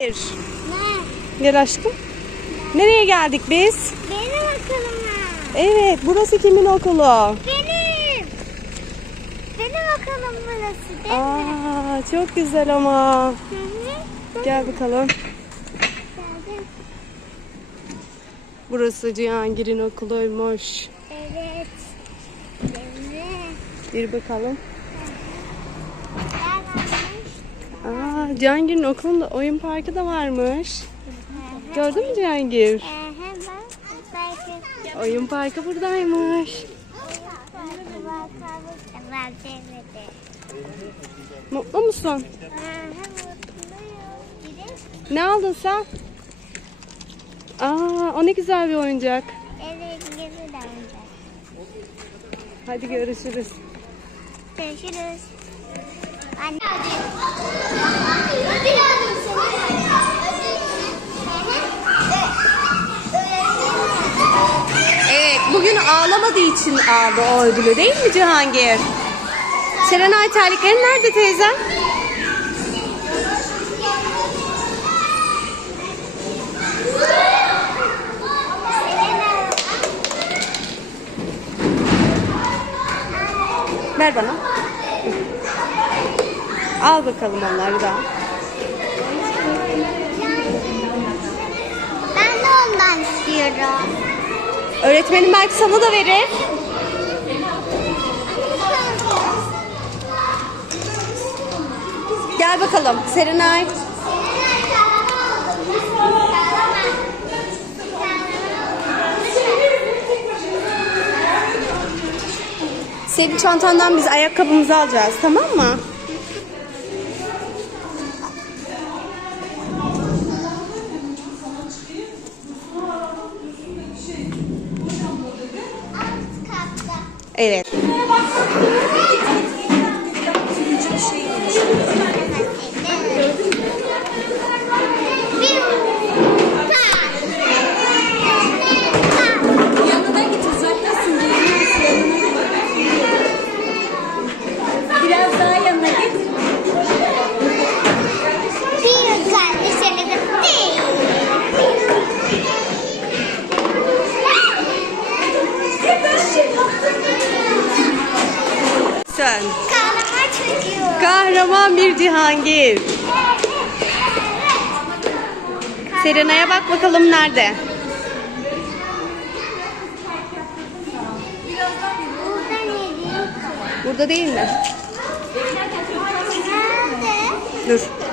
Ne? Gel aşkım. Nereye geldik biz? Benim okuluma. Evet, burası kimin okulu? Benim. Benim okulum burası değil mi? Aa, çok güzel ama. Hı hı. Gel bakalım. Geldim. Burası Cihangir'in okuluymuş. Evet. Evet. Bir bakalım. Nereden? Aa, Cihangir'in okulunda oyun parkı da varmış. Gördün mü Cihangir? Oyun parkı buradaymış. Mutlu musun? Ne aldın sen? Aa, o ne güzel bir oyuncak. Evet, de olacak. Hadi görüşürüz. Görüşürüz. Evet, bugün ağlamadığı için aldı o ödülü değil mi Cihangir? Serenay terliklerin nerede teyzem? Ver bana. Al bakalım onları da. Ben de ondan istiyorum. Öğretmenim belki sana da verir. Gel bakalım Serenay. Senin çantandan biz ayakkabımızı alacağız tamam mı? Evet. Sen. Kahraman çocuğu. Kahraman bir Cihangir. Serenay'a bak bakalım nerede? Burada değil mi? Nerede? Dur.